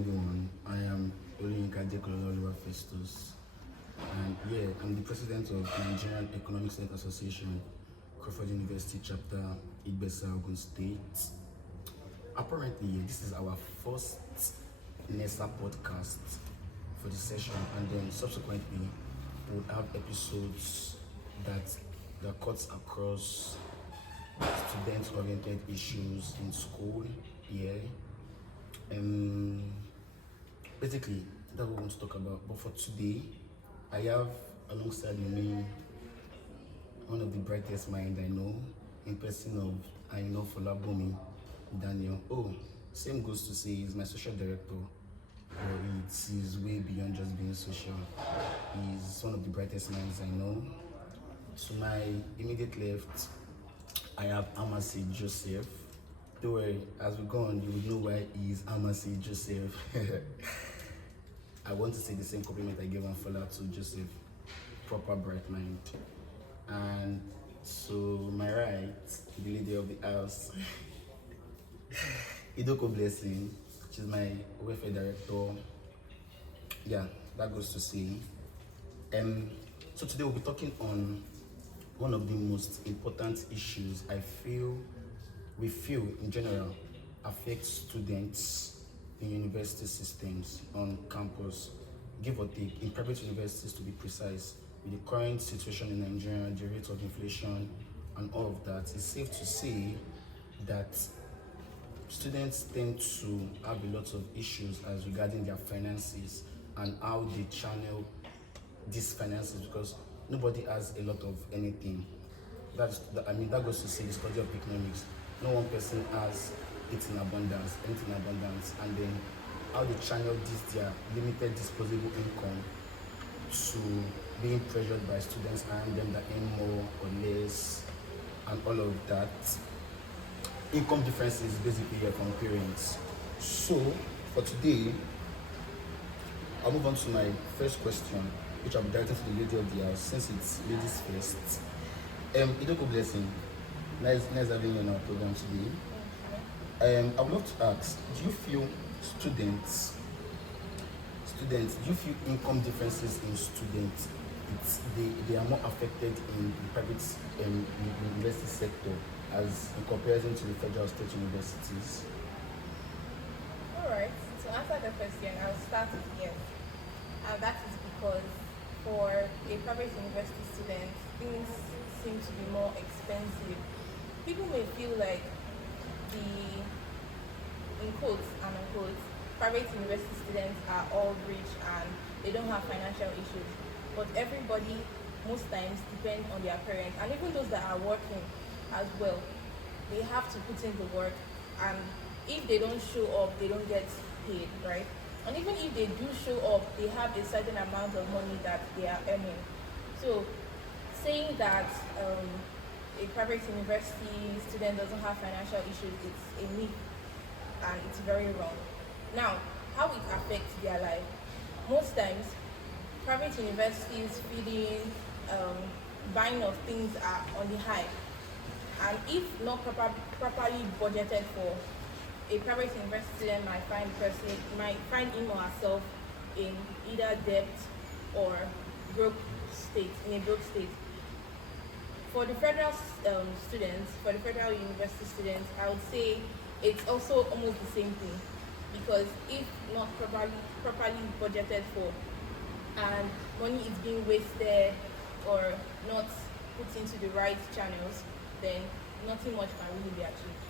everyone. I am Olayinka Dekololuwa Festus, and I'm the president of Nigerian Economics Association, Crawford University chapter, Igbesa, Ogun State. Apparently, this is our first Nesa podcast for the session, and then subsequently, we'll have episodes that cuts across student-oriented issues in school. Basically, that's what we want to talk about. But for today, I have alongside me one of the brightest minds I know, in person of I know Folabomi Daniel. Oh, same goes to say he's my social director. It is way beyond just being social. He's one of the brightest minds I know. To my immediate left, I have Amasi Joseph. Don't worry, as we go on, you will know why he is Amasi Joseph. I want to say the same compliment I gave Anfola to Joseph. Proper bright mind. And so my right, the lady of the house, Idoko Blessing, which is my welfare director. Yeah, that goes to say. So today we'll be talking on one of the most important issues we feel in general affects students in university systems on campus, give or take, in private universities to be precise. With the current situation in Nigeria, the rate of inflation and all of that, it's safe to say that students tend to have a lot of issues as regarding their finances and how they channel these finances, because nobody has a lot of anything. That goes to say the study of economics. No one person has anything in abundance, and then how they channel their limited disposable income to being pressured by students around them that earn more or less, and all of that. Income differences basically from parents. So for today, I'll move on to my first question, which I'll be directing to the lady of the house since it's ladies first. Idoko Blessing, nice having you on our program today. I would love to ask, do you feel students, do you feel income differences in students, they are more affected in the private university sector as in comparison to the federal state universities? Alright, to answer the question, I'll start with yes. And that is because for a private university student, things seem to be more expensive. People may feel like in quotes and unquotes, private university students are all rich and they don't have financial issues. But everybody, most times, depend on their parents. And even those that are working as well, they have to put in the work. And if they don't show up, they don't get paid, right? And even if they do show up, they have a certain amount of money that they are earning. So saying that a private university student doesn't have financial issues, it's a myth and it's very wrong. Now, how it affects their life. Most times, private universities, feeding, buying of things are on the high. And if not properly budgeted for, a private university student might find him or herself in either debt or broke state. For the federal students, for the federal university students, I would say it's also almost the same thing, because if not properly budgeted for and money is being wasted or not put into the right channels, then nothing much can really be achieved.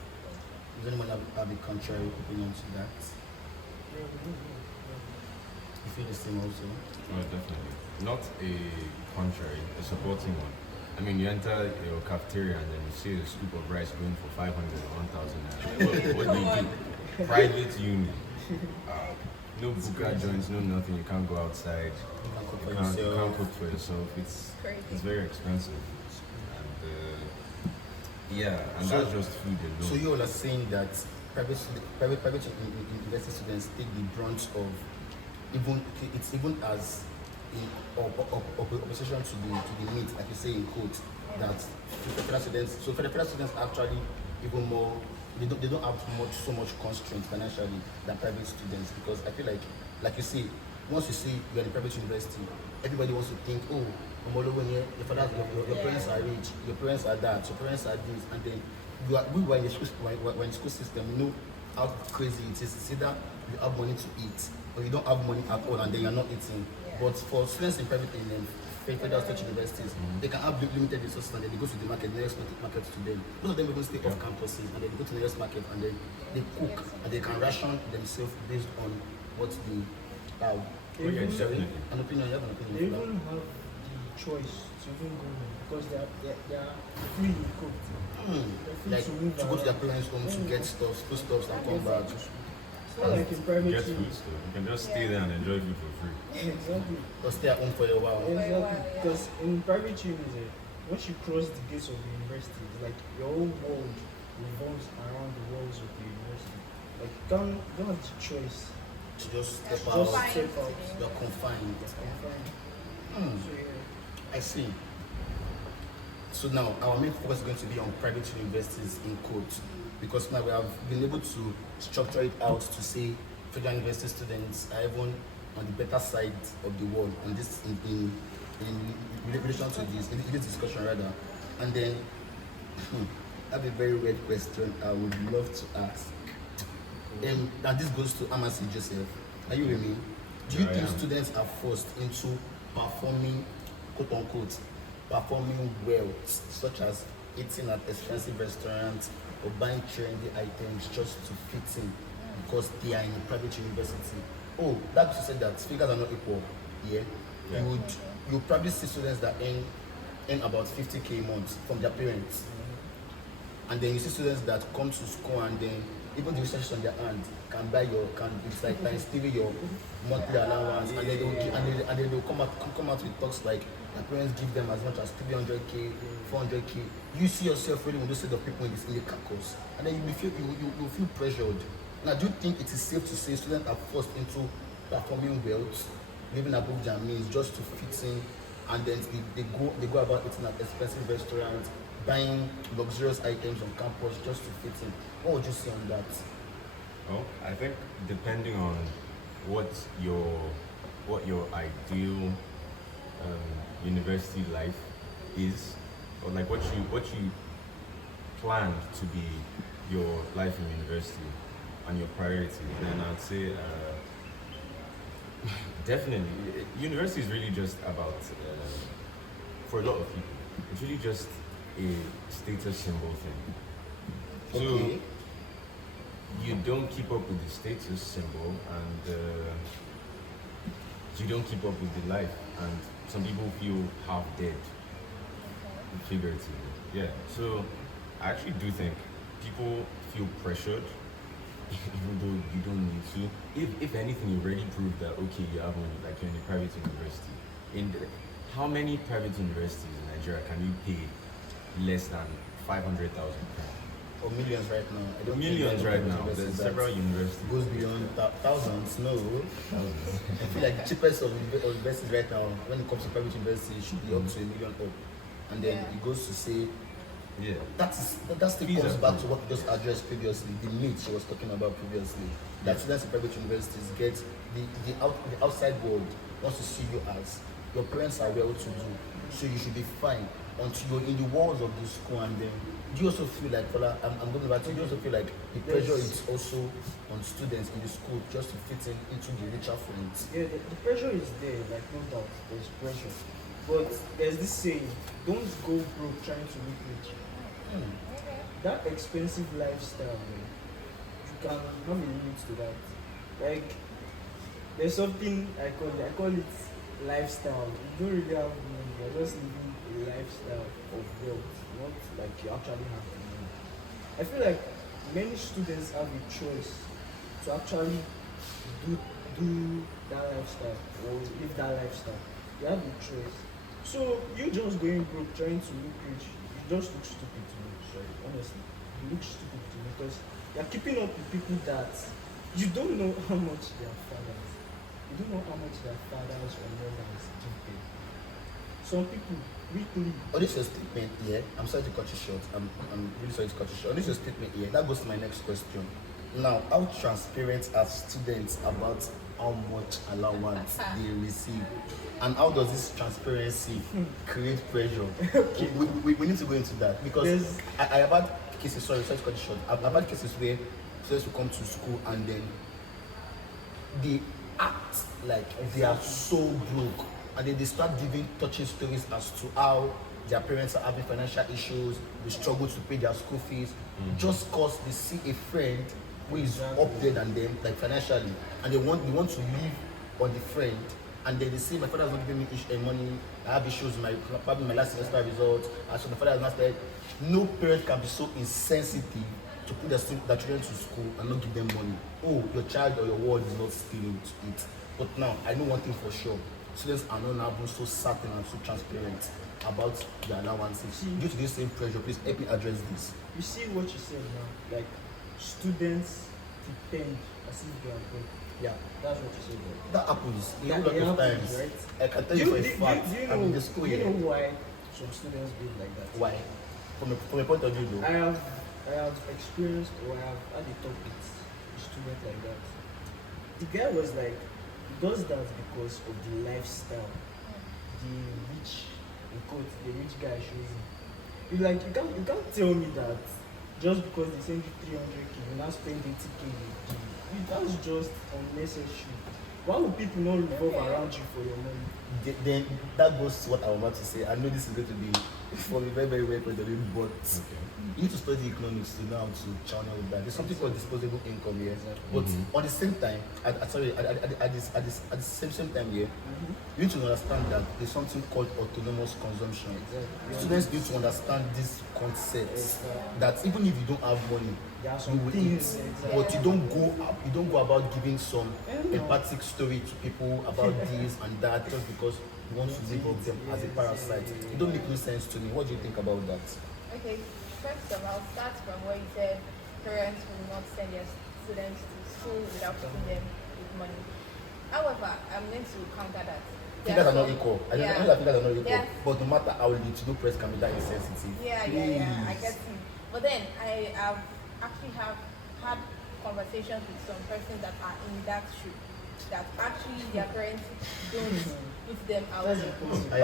Does anyone have a contrary opinion to that? You feel the same also? No, definitely. Not a contrary, a supporting one. I mean, you enter your cafeteria and then you see a scoop of rice going for 500 or 1,000 naira. What do you do? Private uni. No buka joints, no nothing. You can't go outside. You can't cook for yourself. It's very expensive. And that's just food alone. So you all are saying that private university students take the brunt of even as in opposition to the need, like you say in quotes, that federal students actually even more they don't have so much constraint financially than private students, because I feel like you see, once you see you're in a private university, everybody wants to think, oh, Omolowo here, your parents are rich, your parents are that, your parents are this, and then we were in the school system, we know how crazy it is. It's either you have money to eat or you don't have money at all and then you're not eating. But for students in private in federal state universities, they can have limited resources and then they go to the market, nearest market to them. Most of them even stay off campuses and then they go to the nearest market and then they cook and they can ration themselves based on what they have. Definitely. An opinion, you have an They opinion for even have the choice to even go home because they are free to go. like to go to their parents' home to get stuff, foodstuffs and come back. It's not like in private Get uni. food stuff. You can just stay there and enjoy food for free. Exactly. Or stay at home for a while. Exactly. Because in private unis, once you cross the gates of the university, it's like your whole world revolves around the walls of the university. Like you don't have the choice. To just step Just out, step out. you're confined. Confined. So yeah. I see. So now our main focus is going to be on private universities in quotes, because now we have been able to structure it out to say federal university students are even on the better side of the world on this in relation to this in this discussion rather. And then I have a very weird question I would love to ask. And this goes to Amasi Joseph. Are you with me? Do you Yeah, I think am. students are forced into performing, quote unquote, performing well, such as eating at expensive restaurants or buying trendy items just to fit in because they are in a private university? Oh, that to say that figures are not equal. Yeah, Yeah. you probably see students that earn about 50K a month from their parents, and then you see students that come to school and then even the research on their hand can buy it's like times 3 your monthly allowance, and then they'll come out with talks like their parents give them as much as 300K, 400K. You see yourself really when those set of people in the carcass, and then you feel pressured. Now, do you think it is safe to say students are forced into performing well, living above their means just to fit in, and then they go about eating at expensive restaurants, buying luxurious items on campus just to fit in? What would you say on that? Well, I think depending on what your ideal university life is, or like what you plan to be your life in university and your priority, then I'd say definitely university is really just about for a lot of people it's really just a status symbol thing. So Okay. you don't keep up with the status symbol and you don't keep up with the life, and some people feel half dead figuratively. Yeah, so I actually do think people feel pressured even though you don't need to. If anything, you already proved that okay, you have money, like you're in a private university. How many private universities in Nigeria can you pay less than 500,000 pounds? Or millions right now? I don't think Millions there are right now. universities There's that several universities. goes beyond thousands. No, I feel like the cheapest of universities right now, when it comes to private university, should be up to $1 million up, and then it goes to say Yeah. that still Fees comes are back free. to what we just addressed previously, the myth she was talking about previously, that students in private universities get the outside world wants to see you as your parents are well to do, so you should be fine until you're in the walls of the school. And then do you also feel like, Fola, I'm going back to you, do you also feel like the pressure is also on students in the school just to fit into the richer friends? Yeah, the pressure is there, like no doubt, there's pressure. But there's this saying, don't go broke trying to look rich. That expensive lifestyle, man, you can not be limits to that. Like, there's something I call it lifestyle. You don't really have money, you're just living a lifestyle of wealth, not like you actually have the money. I feel like many students have a choice to actually do that lifestyle or live that lifestyle. You have a choice. So you just going broke trying to look rich, you just look stupid to me. Sorry, honestly, you look stupid to me because you're keeping up with people that you don't know how much their fathers, you don't know how much their fathers or mothers give them. Some people weekly. On this your statement here, I'm sorry to cut you short. I'm really sorry to cut you short. On this your statement here, that goes to my next question. Now, how transparent are students about how much allowance they receive? And how does this transparency create pressure? We need to go into that because I have had cases, sorry to cut you short. I've had cases where students will come to school and then they act like they are so broke, and then they start giving touching stories as to how their parents are having financial issues, they struggle to pay their school fees, just cause they see a friend who is up there than them, like financially, and they want to live on the friend, and then they say my father has not given me money, I have issues, probably my last semester results, and so my father has not started. No parent can be so insensitive to put their children to school and not give them money. Oh, your child or your word is not stealing to it. But now, I know one thing for sure. Students are not now being so certain and so transparent about their allowances. Due to this same pressure, please help me address this. You see what you said now? Like, students pretend as if they are broke. Yeah, That's what you said there. that happens a That whole lot of happens, times. right? I can tell you for a fact. Do you I'm know, in the school do you here. know why some students behave like that? Why? From a point of view, though. I have experienced, or I have had a talk with a student like that. The guy was like, he does that because of the lifestyle the rich, in quotes, the rich guy shows him. You can't tell me that just because they send you 300k, you now spend 80k. That's just unnecessary. Why would people not revolve around you for your money? Then that goes to what I was about to say. I know this is going to be for me very, very well but you need to study economics to know how to channel that. There's something called disposable income here. But on the same time, at the same time here, you need to understand that there's something called autonomous consumption. Students need to understand these concepts that even if you don't have money, There are you some will things, eat, but you don't go about giving some empathic story to people about this and that just because you want to live up them as a parasite. It don't make no sense to me. What do you think about that? Okay, first of all, I'll start from where you said parents will not send their students to school without putting them with money. However, I'm going to counter that. Fingers are not equal. I know that fingers are not equal. Yeah. But no matter how little, no press can be that insensitive. Yeah, I get you. But then I have actually had conversations with some persons that are in that shoe, that actually their parents don't put them out. That's important. I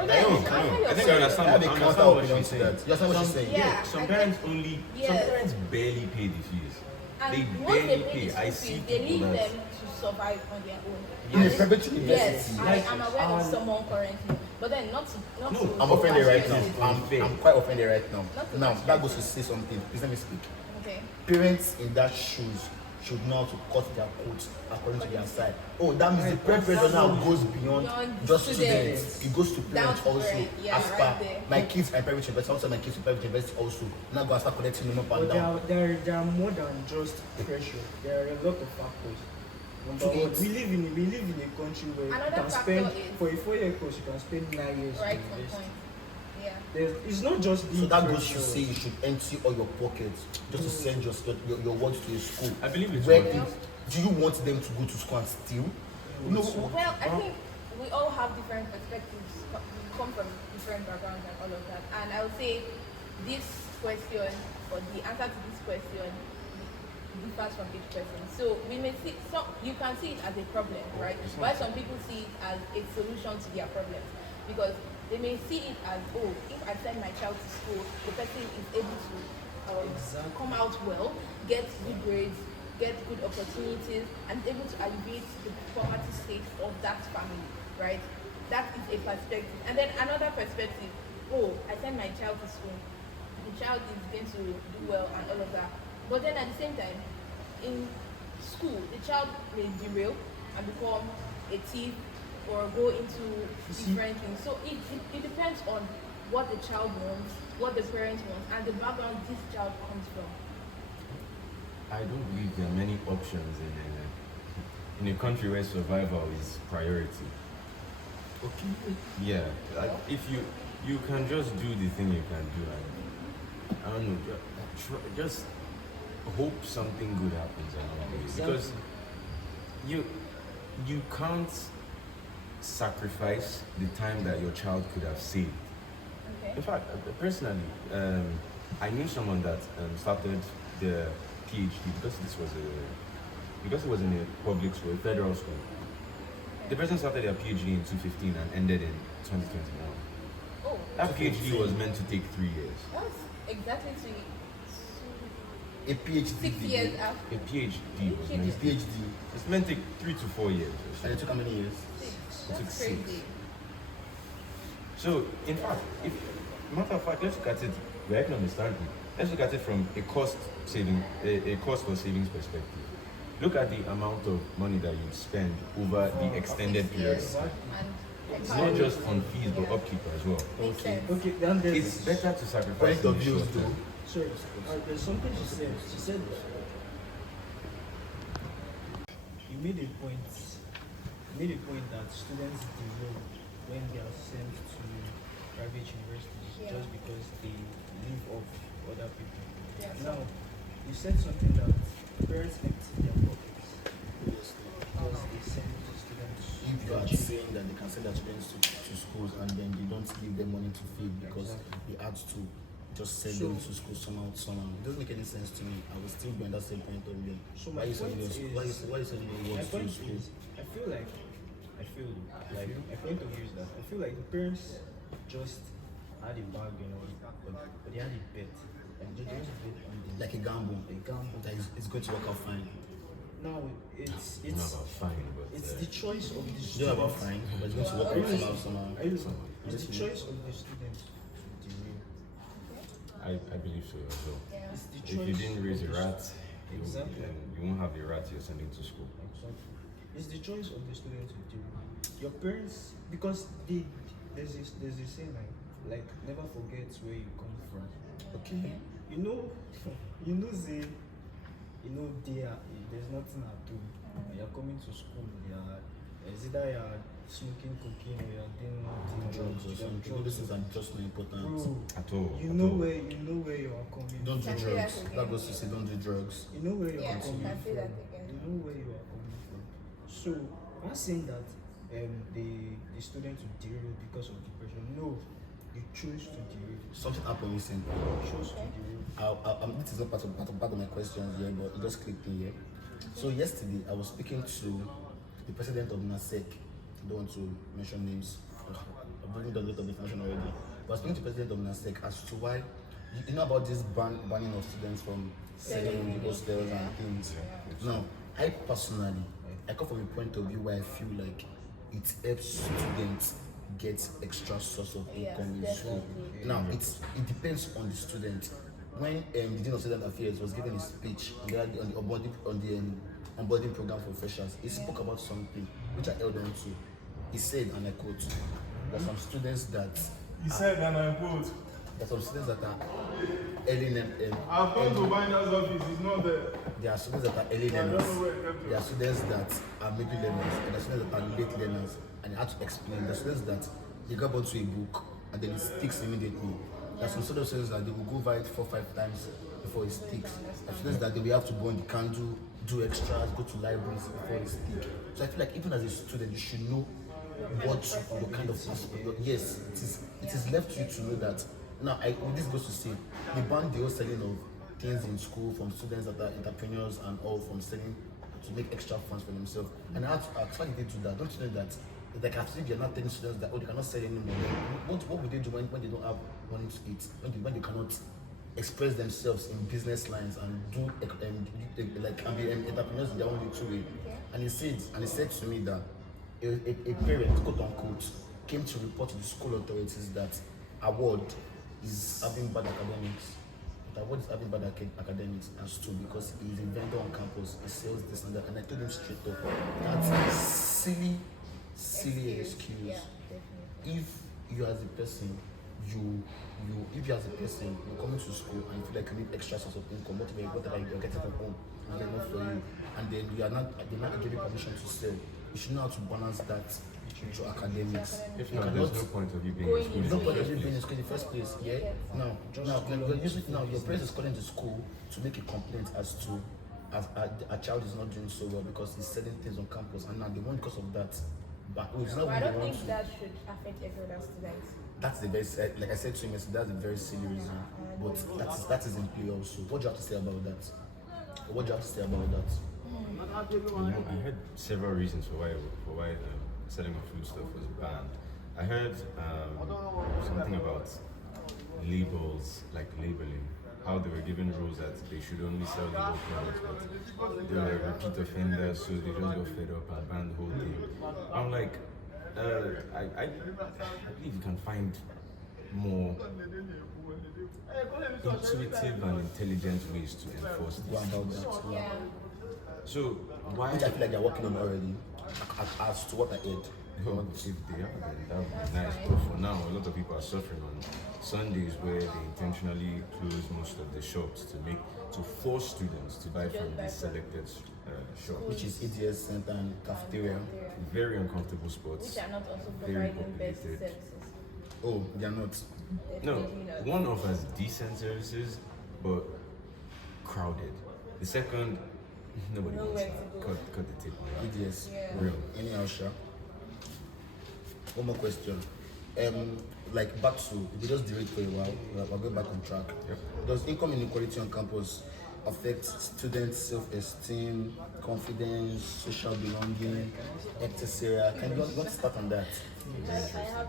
think I understand. I have a I understand counter what opinion she's to saying. that. You understand what she's saying? Yeah. Some I parents get- only, yes. some parents barely pay the fees. And They once they barely pay pay. the I school see fees, they leave people that. them to survive on their own. In a And private yes, university. I am aware of someone currently, but then not to I'm offended right now. overstate it. I'm quite offended right now. Not to Now, overstate that goes it. to say something. Please let me speak. Okay. Parents in that shoes should know how to cut their coats according to their style. Oh, that means the peer pressure now goes beyond Beyond just students. students. It goes to parents Down to also. parents. Yeah, As right per there. my kids are in private university, also my kids in private university also. Now go and start collecting them up and But down. there are more than just pressure. There are a lot of factors. Number To one, it. we live in a country where Another you can factor spend is- for a 4-year course, you can spend 9 years. Right in on university. point. Yeah. It's not just being So that goes to pressure. say you should empty all your pockets just to send your words to a school. I believe it's Where one. do you want them to go to school and steal? No. Well, I think we all have different perspectives, we come from different backgrounds and all of that. And I would say this question, or the answer to this question, differs from each person. So we may see, you can see it as a problem, right? While some people see it as a solution to their problems. Because they may see it as, oh, if I send my child to school, the person is able to come out well, get good grades, get good opportunities, and able to alleviate the poverty state of that family, right? That is a perspective. And then another perspective, oh, I send my child to school, the child is going to do well and all of that. But then at the same time, in school, the child may derail and become a thief or go into different things. So it depends on what the child wants, what the parents want, and the background this child comes from. I don't believe there are many options in a country where survival is priority. Okay. Yeah, like if you can just do the thing you can do, and I don't know, just hope something good happens along the way. Because you can't sacrifice the time that your child could have saved. Okay. In fact, personally, I knew someone that started the PhD because it was in a public school, a federal school. The person started their PhD in 2015 and ended in 2021. Oh, That PhD was meant to take 3 years. that's exactly A PhD. 6 years after. A PhD was meant to PhD. it's meant to take 3 to 4 years. or so. And it took how many years? took That's 6. crazy. So, in fact, if matter of fact, let's look at it. We're economically. Let's look at it from a cost or savings perspective. Look at the amount of money that you spend over the extended 6 period. years. And It's not just on fees but upkeep as well. makes sense. Okay, then there's It's better to sacrifice Point in of the view, short term. though. Sorry, there's something she said. She said you made a point. You made a point that students derail when they are sent to private universities Yeah. just because they live off other people. Yeah. Now, you said something that parents empty their pockets because they send students. If you are saying that they can send their students to schools and then they don't give them money to feed because they had to just send them to school somehow. It doesn't make any sense to me. I will still be on that same point of view. So Why my you sending point your is- why you sending your My words point to school? is, I feel like my point of view is that I feel like the parents just had a bargain or they had a bet. Like they just bet on the Like a gamble. a gamble. That is it's going to work out fine. Now it's It's not about fine, but it's the choice of the It's not about student. fine, but it's going to work Are you out listening? somehow. Are you listening? It's Listen. the choice of the student to derail. I believe so as well. Yeah. It's the If choice. you didn't raise a of the rat, Exactly. you won't have the rat you're sending to school. Exactly. It's the choice of the student to do. Your parents, because there's this saying like never forget where you come from. Okay. You know, there's nothing at all. You're coming to school. It's either you're smoking cocaine or you're doing Drugs or something. All these things are just not important. Bro, At all. you at know all. where you are coming. Don't do Can I say drugs. that again? That goes to say don't do drugs. You know where you Yeah, are coming can I say from. that again? You know where you are coming from. So I'm not saying that the students will derail because of depression. No, you choose to derail. Something happened recently. You choose to derail. This is not part of my questions here, but it just clicked in here. So yesterday, I was speaking to the president of NASEC. I don't want to mention names. I've given them a lot of information already. But I was speaking to the president of NASEC as to why, you know about this banning of students from selling the hostels and things. Now, I personally, I come from a point of view where I feel like it helps students get extra source of Yes, income in school. definitely. Now, it depends on the student. When the Dean of Student Affairs was giving a speech on the onboarding program for freshers, he spoke about something which I held on to. He said, and I quote, there are some students that He said, and I quote, there are some students that are early I've gone to Binder's office, he's not there. there are students that are early I don't learners. know where it came There are students that are middle learners, and there are students that are late learners. And I had to explain. There are students that they grab onto a book and then it sticks immediately. There are some students that they will go over it 4 or 5 times before it sticks. There are students that they will have to burn the candle, do extras, go to libraries before it sticks. So I feel like even as a student, you should know what your kind of yes, it is left to you to know that. Now, this goes to say, they ban the whole selling of things in school from students that are entrepreneurs and all from selling to make extra funds for themselves. And I had to ask, why did they do that? Don't you know that? Like, after you're not telling students that, oh, they cannot sell anymore. Then what would they do when they don't have money to eat? When they cannot express themselves in business lines and do like and be entrepreneurs in their own little way? And he said to me that a parent, quote unquote, came to report to the school authorities that award is having bad academics. That award is having bad academics as too because he is a vendor on campus, he sells this and that. And I told him straight up, that's a silly excuse. Yeah, definitely. If you as a person, you coming to school and you feel like you need extra source of income, whatever you're getting from home is not enough for you, and then they're not giving permission to sell, you should know how to balance that into academics. If You not, cannot- there's no point of you being Going in school. into no point it. of you being in school in the first place, yeah? Now, your parents is calling the school to make a complaint as to a child is not doing so well because he's selling things on campus, and now they want because of that But it's But not I what they don't want think to. that should affect every other student. That's the very like I said to him yesterday, that's a very silly reason. But that is in play also. What do you have to say about that? What do you have to say about that? I heard several reasons for why selling of food stuff was banned. I heard something about labels, like labeling, how they were given rules that they should only sell label products, but they were repeat offenders, so they just got fed up and banned the whole thing. I'm like, I believe you can find more intuitive and intelligent ways to enforce What this. about that? Yeah. So why? Which I feel like they're working on already. As to what I heard. Oh, if they are, then that would be nice. But for now, a lot of people are suffering on Sundays where they intentionally close most of the shops to force students to buy from the selected shop, Which is EDS Center and cafeteria. very uncomfortable spots. Which are not also Very providing best populated. services. Oh, they're not. No, Definitely not. one offers decent services, but crowded. The second, nobody wants Nowhere that. to go. Cut the tape on that. EDS. Yeah. Real. Anyhow, sure. One more question. Like back to, we just derailed for a while. We're going back on track. Yep. Does income inequality on campus affect students' self-esteem, confidence, social belonging, etc.? Can you want to start on that? I have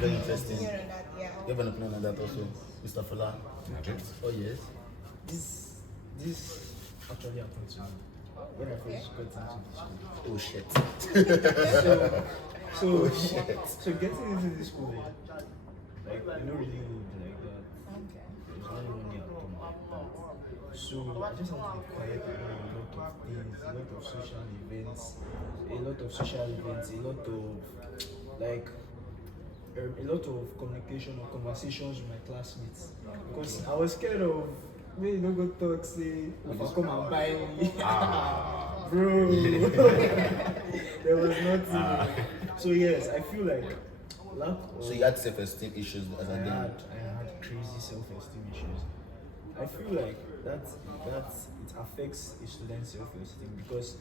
Very an interesting. opinion on that, yeah. You have an opinion on that also, Mr. Fola? Okay. Oh yes. This actually happened to me when I first got into the school. Oh shit. So getting into this school, like I don't really need like that. Okay. There's no money at all. So I just have to be quiet around a lot of things, a lot of social events, a lot of like a lot of communication or conversations with my classmates. Because I was scared of when you don't go talk, say, if I come and buy me. Bro, there was nothing. So yes, I feel like lack of So you had self-esteem issues as a I then. had crazy self-esteem issues. I feel like that it affects a student's self-esteem because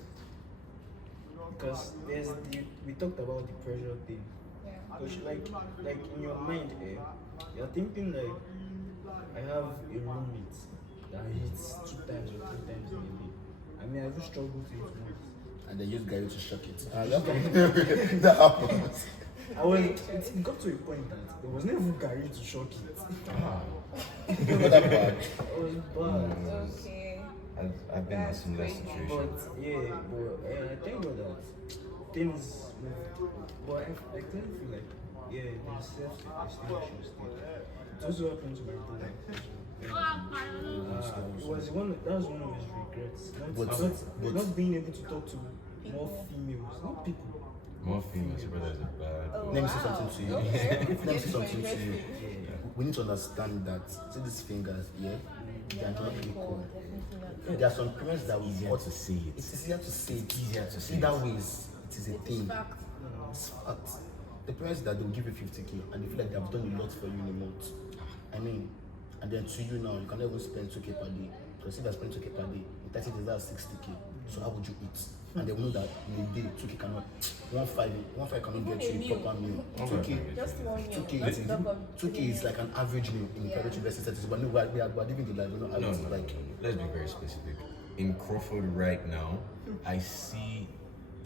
there's we talked about the pressure thing. Yeah. Because like in your mind, you're thinking like I have a roommate that hits 2 times or 3 times in a day. I mean, I just struggle to eat once. And they use Gary to shock it. That happens. It got to a point that there was never Gary to shock it. Not that bad. It was bad. Okay. I've been in a That's similar crazy. situation. But I thank God that things move. But I kind of feel like, there's self-esteem issues still. It also happened to my brother. That was one of his regrets. Not being able to talk to more females, not people. More females, your brothers are bad. Oh, Let me say wow. something to you. Okay. Let me say something to you. Interesting. We need to understand that, see these fingers, they are not equal. Definitely not. There are some parents that will Easier cut to say it. It's easier to say it. Easier to say Either it. ways, it is a It's thing. fact. It's fact. The parents that will give you 50k and they feel like they have done a lot for you in a month. I mean, and then to you now, you can never spend 2k per day. Because if you spend 2k per day, in 30 days that's 60k. So how would you eat? And they will know that in a day, 2k cannot, 1.5 cannot get you a proper meal. 2k, Just one meal. 2k, Not is, talk of 2k is like an average meal in private university settings. But no, we are living the life. We know how No, it's no, like. let's be very specific. In Crawford right now, I see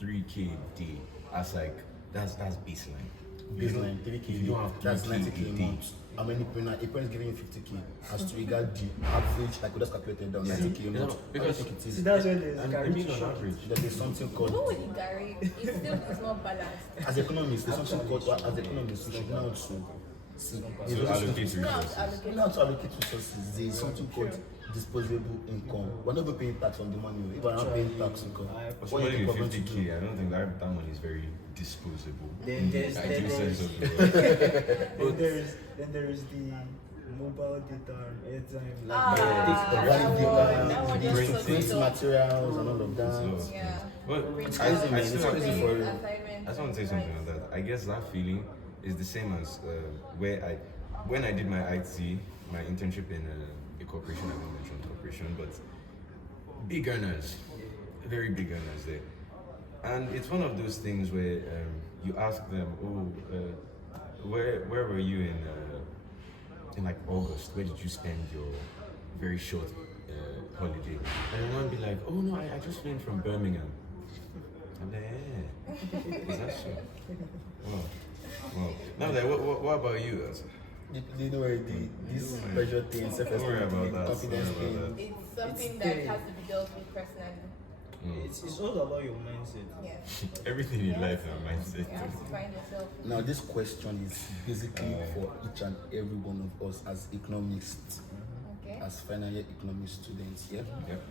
3k a day as like that's baseline. Baseline 3k If you don't have that's 3K 90k a a day. month. How many parents? A parent is giving you 50k. As to regard the average, like we just calculated down, 90k a month. How do you think it See, is? that's when there's And I Gary mean to on shock. average. There is something Even called, with the Gary, it still is not balanced. as economists, there's something called, as economists, we should know how to see. So There's allocate something- You know how resources. to allocate. we know how to allocate resources. There is something called disposable income. We're not even paying tax on the money. If we're not paying tax income, I- For what do you somebody think with we're going to do? 50k, I don't think that money is very disposable. Then there's- I then do there's- sense of the word. then there is the mobile data and airtime. Like Ah, The that value one, data, that one the just print so- materials and all of that. So, Yeah. but It's I crazy, man. still It's have crazy to- for you. Assignment. I just want to say something on that. I guess that feeling is the same as when I did my IT, my internship in a corporation. I won't mention corporation, but big earners, very big earners there. And it's one of those things where you ask them, where were you in like August? Where did you spend your very short holiday? And one be like, oh no, I just went from Birmingham. I'm like, is that so? Well, now that what about you? Do you know where this pressure thing, Don't worry self-esteem about thing, that, confidence don't worry about thing? It's something It's that there. has to be dealt with personally. It's all about your mindset. Yeah. Everything in life and mindset. You have to find yourself. Now, this question is basically for each and every one of us as economists, Okay. as final year economics students. Yeah, Yep.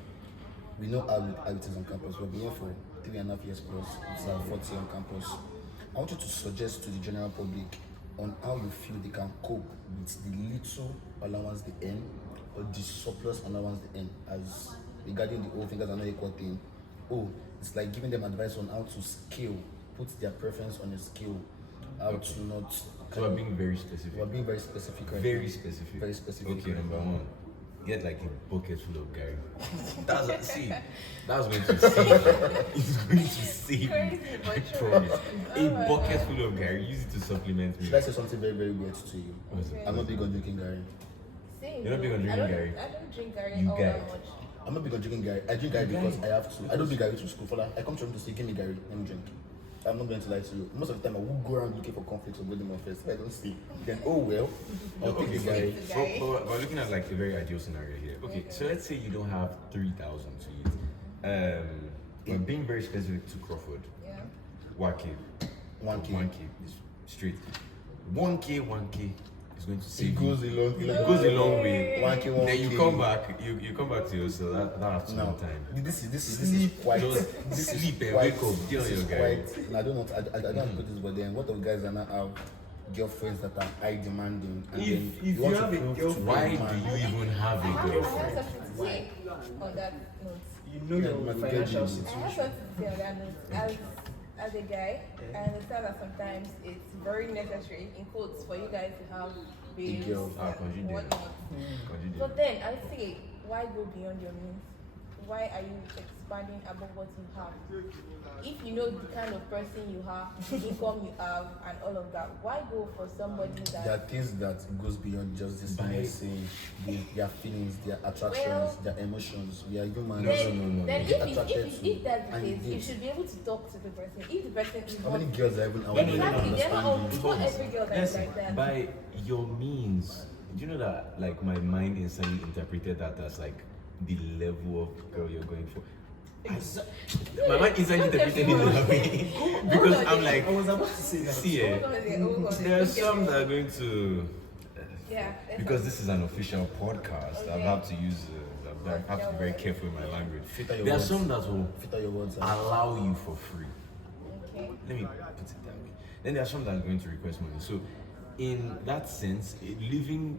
we know how it is on campus. We've been here for 3.5 years plus. It's our fourth year on campus. I want you to suggest to the general public on how you feel they can cope with the little allowance they earn or the surplus allowance they earn, as regarding the whole fingers are not equal thing. Oh, it's like giving them advice on how to scale, put their preference on a scale, how to not. So we're being very specific. We're being very specific right Very now. specific. Very specific. Okay, right number now. one, get like a bucket full of Gary. That's going to save. It's going to save. Crazy, but I true. promise. Oh A my bucket God. full of Gary. Use it to supplement me. Should I say something very, very weird to you? What is it? Okay. I'm not big on drinking Gary. Same. You're not big on I drinking don't- Gary? I don't drink Gary You all guy. that much. I'm not big on drinking Gary. I drink Gary because I have to. I don't bring Gary to school. For like, I come to him to say, give me Gary, let me drink. I'm not going to lie to you. Most of the time, I will go around looking for conflicts or building my first. If I don't see, then oh well, I'll Okay, take the Gary. It's a Gary. but we're looking at like a very ideal scenario here. Okay, so let's say you don't have 3,000 to eat. We're being very specific to Crawford. Yeah. 1K. 1K. 1K is straight. 1K is going to save It goes a long, It goes a long way. 1K, 1K. Then you come back, you come back to yourself that afternoon No, time. this is quite. Just This is sleep and quite. wake up, deal This with is your guy. quite. And I don't know. I don't want to put this, but then what of guys that now have girlfriends that are high demanding, and If then you want have to a prove to girlfriend, Why a do man, you even have I a have girlfriend? something to say on that note. you know Yeah, your man, financial get you. I have situation. something to say on that note. As a guy, I understand that sometimes it's very necessary, in quotes, for you guys to have babes girl. and whatnot. Continue. But then I say, why go beyond your means? Why are you expanding above what you have? If you know the kind of person you have, the income you have, and all of that, why go for somebody there that? are things that goes beyond just this By- saying their feelings, their attractions, Well, their emotions. We are human. Then, no. then Get if attracted that's to the and case, you date. should be able to talk to the person. If the person is How many not girls are even out No, no, there no, that exactly, they're not all, understand it's you? not every girl that's Listen, like that. by your means, do you know that like my mind instantly interpreted that as like the level of girl you're going for? My mind instantly interpreted it that way because I'm like, I was about to say that. see, Hold on a second, hold on a second. there are Don't get some me that are wrong. going to Yeah, because this is an official podcast. I Okay. have to use. I have to be very careful with my language. Filter your There are words. some that will Filter your words out. allow you for free. Okay. Let me put it that way. Then there are some that are going to request money. So, in that sense, living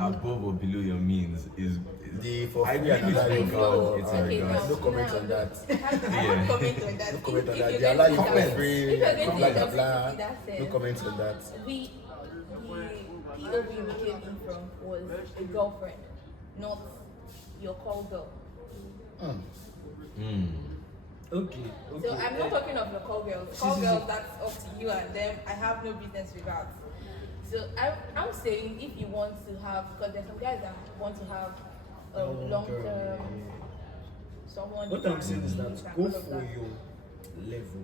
above or below your means is The for I free believe and it's allow you regard. for- It's Okay, regard. No comment on that. I have comment on that. No comment on If that. you're They allow you going to for use free. if you're going to Blah use blah that blah. in that No sense, comment on that. the POV we came in from was a girlfriend, not your call girl. Okay. So I'm not talking of your call girls. Call girls, that's up to you and them. I have no business with that. So I'm saying if you want to have, because there's some guys that want to have a long term someone. What they I'm can saying is use that and go all of for that. your level.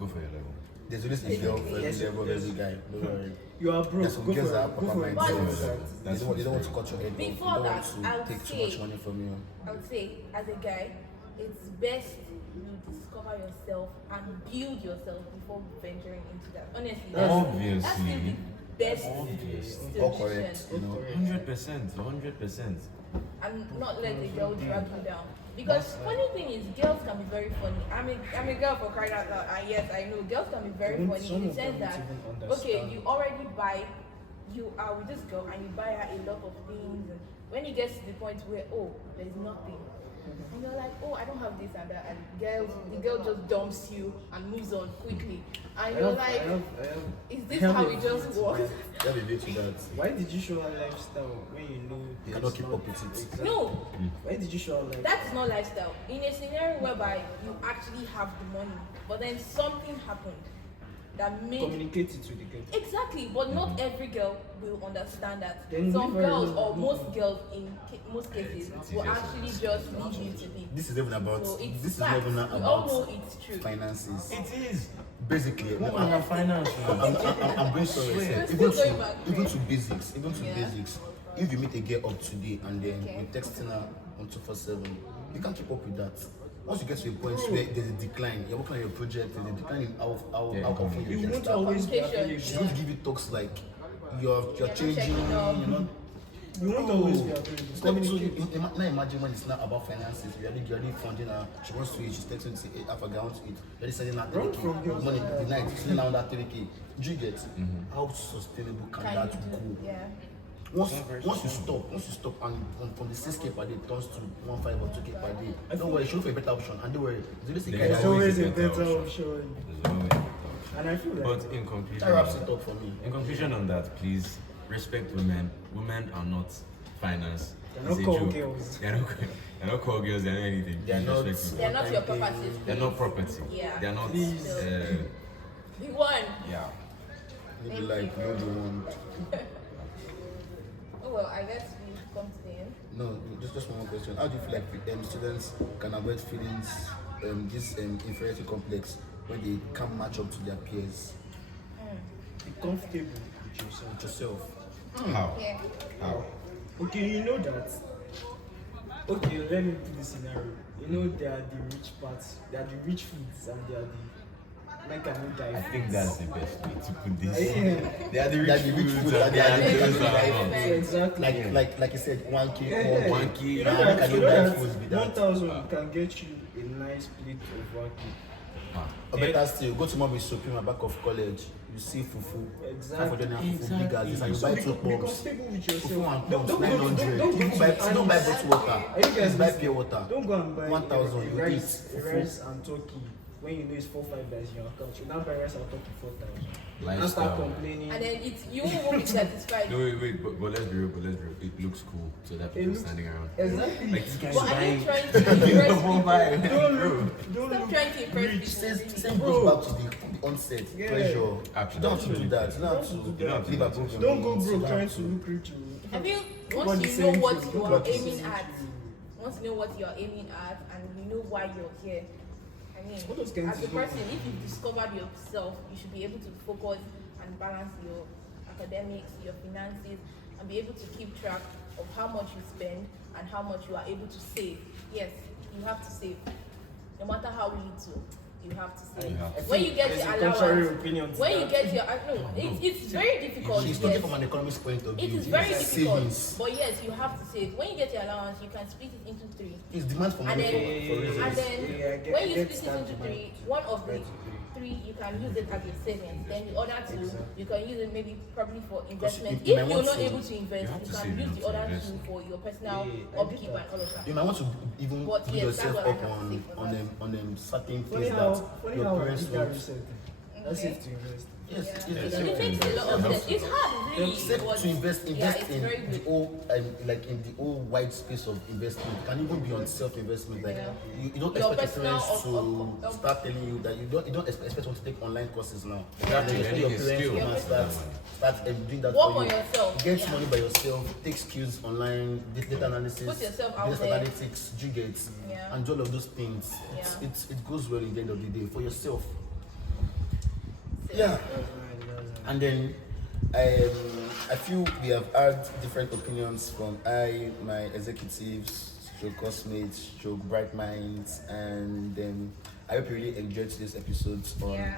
Go for your level. There's always a girl for every Yes, level of yes. every guy. Don't worry. You are broke. There's some Go girls for that it. have Go proper for it. mindset. But- They don't want to cut your head off. They Before don't that, want I to would take too say- much money from you. I would say, as a guy, it's best you discover yourself and build yourself before venturing into that. Honestly, that's Obviously. the best Obviously. All solution. correct, you know. 100%. 100%. And not let the girl drag you down. Because funny thing is, girls can be very funny. I'm a girl for crying out loud, and yes, I know girls can be very Some funny in the of sense them that won't even okay, understand. you already buy, you are with this girl and you buy her a lot of things, and when it gets to the point where there's nothing, and you're like, I don't have this and that, and the girl just dumps you and moves on quickly, and you're like, is this how it just works? That will lead to that. Why did you show her lifestyle when you know You there's cannot keep not- up with it. Exactly. No, Why did you show her lifestyle? that is not lifestyle. In a scenario whereby you actually have the money, but then something happened, that made Communicate it to the girl. exactly, but not every girl will understand that. Then Some leave her girls alone. or most girls in most cases It's will easier actually just leave you to be. This is even about So it's this is facts. even We all know about it's true. finances. It is. Basically, Woman and finance. I'm going sorry. We're Even still going to back. even to basics, even to Yeah. basics. If you meet a girl up today and then Okay. you're texting her on 247, you can't keep up with that. Once you get to a point where there's a decline, you're working on your project, there's a decline in how often you You text won't her. always be Communication. available. She's going to give you talks like you're not changing, checking up. you're not. You won't always be available. Stop. So now imagine when it's not about finances. You're already funding her. She wants to eat. She's texting to say, "Hey, I forgot to eat." You're already sending her Run 30K. from girls. Money the night, sending out that 30K. Do you get? How sustainable can Can that you go? do? Yeah. Once you stop, and from the 6K per day turns to 1.5 or 2K per day. Don't worry, show for a better option. And don't worry, there's always a There's guy There's always a better option. There's always a better option. And I feel like But in conclusion, that wraps it up for me. in conclusion on that, please respect women. Women are not finance. They're It's not a call joke. girls. They're not call girls. They're not anything. They're Please not- respect They're women. not your properties. They're not property. Yeah. They're not. Please. The one. Yeah. Maybe like no the one. Oh well, I guess we've come to the end. No, just one more question. How do you feel like students can avoid feelings this inferiority complex when they can't match up to their peers? be comfortable with yourself. With yourself. How? Yeah. How? Okay, you know that. Okay, let me put the scenario. You know there are the rich parts, there are the rich foods, and there are the like I know die I think that's the best way to put this. Yeah. They are the They are rich the rich foods foods and and they are the they are things the that are life. not. So exactly. Like you said, 1K, Yeah. 1K. You Nah, know I that, can you know buy that food with that. 1,000 can get you a nice plate of 1K. Or better still, go to Mommy Supreme back of college. You see fufu. Exactly. Fufu big as this, and you So buy be, two be bombs. comfortable with Fufu yourself. and bombs, go 900. don't Don't go buy to bottled water. Are you guys Just buy listening? pure water. Don't go and buy 1,000, a you rice, eat a fufu. rice and turkey when you know it's 4-5 days in your account. You now buy rice and turkey 4,000. And Lifestyle. start complaining. And then it's you won't be satisfied. No, wait, but let's be real, It looks cool, so that It people looks- standing around. Exactly. Like, this guy's But are you buying. trying to impress people? Don't Bro. look. Don't Stop look. trying to impress Rich people. says really. same goes back to the onset Yeah. pressure. Actually, You don't have to do that. You don't have Don't do to that. live above your Don't go means. You broke don't trying have to look rich. I feel Nobody once you saying know what to you are nobody aiming saying at, to you. once you know what you are aiming at, and you know why you're here. I mean, All those kinds as a of person, things. if you've discovered yourself, you should be able to focus and balance your academics, your finances, and be able to keep track of how much you spend and how much you are able to save. Yes, you have to save. No matter how little, you have to save. You have to. When you get There's your a contrary allowance, opinion to when you that. get your it's very difficult. She's Yes. talking from an economist point of view. It is very It's difficult, savings. but yes, you have to save. When you get your allowance, you can split it into three. It's demand for money And then, for reasons. and then Yeah, I get- when I you get split it that into demand. three, one of the Get to three you can use it as your savings. Then the other two Exactly. you can use it maybe probably for investment. you If might you're want not to- able to invest, you have you to can save use enough the to other invest. two for your personal Yeah, I did upkeep that. and all of that. You might want to even But build yes, yourself that's what I up have to say for that. on them certain Funny things how, that funny your how I parents did that won't. recently. That's Okay. it to invest. Yes, Yeah. it's It very makes a lot of Helps. sense. It's hard, really. Except but to invest yeah, it's in very the good. whole like in the whole wide space of investment. It can even be on self-investment. Like Yeah. you don't Your expect your personal parents to of- start telling you that you don't expect one to take online courses now. Yeah. Then you expect your Learning a parents skill. to come and start doing that Work for on you. yourself. Get Yeah. money by yourself. Take skills online, data analysis, Put yourself out business there. analytics, do you get, Yeah. and do all of those things. Yeah. It goes well in the end of the day for yourself. So- Yeah. That's right. And then I feel we have had different opinions from my executives, stroke cosmates, stroke bright minds, and then I hope you really enjoyed today's episodes on Yeah.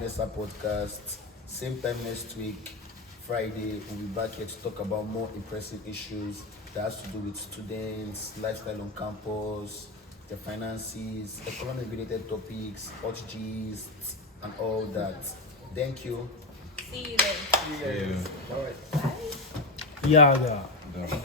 Nesa podcast. Same time next week, Friday, we'll be back here to talk about more impressive issues that has to do with students, lifestyle on campus, the finances, economic related topics, OTGs, and all that. Thank you. See you then. Yeah. All right. Bye. Yeah, yeah. Done.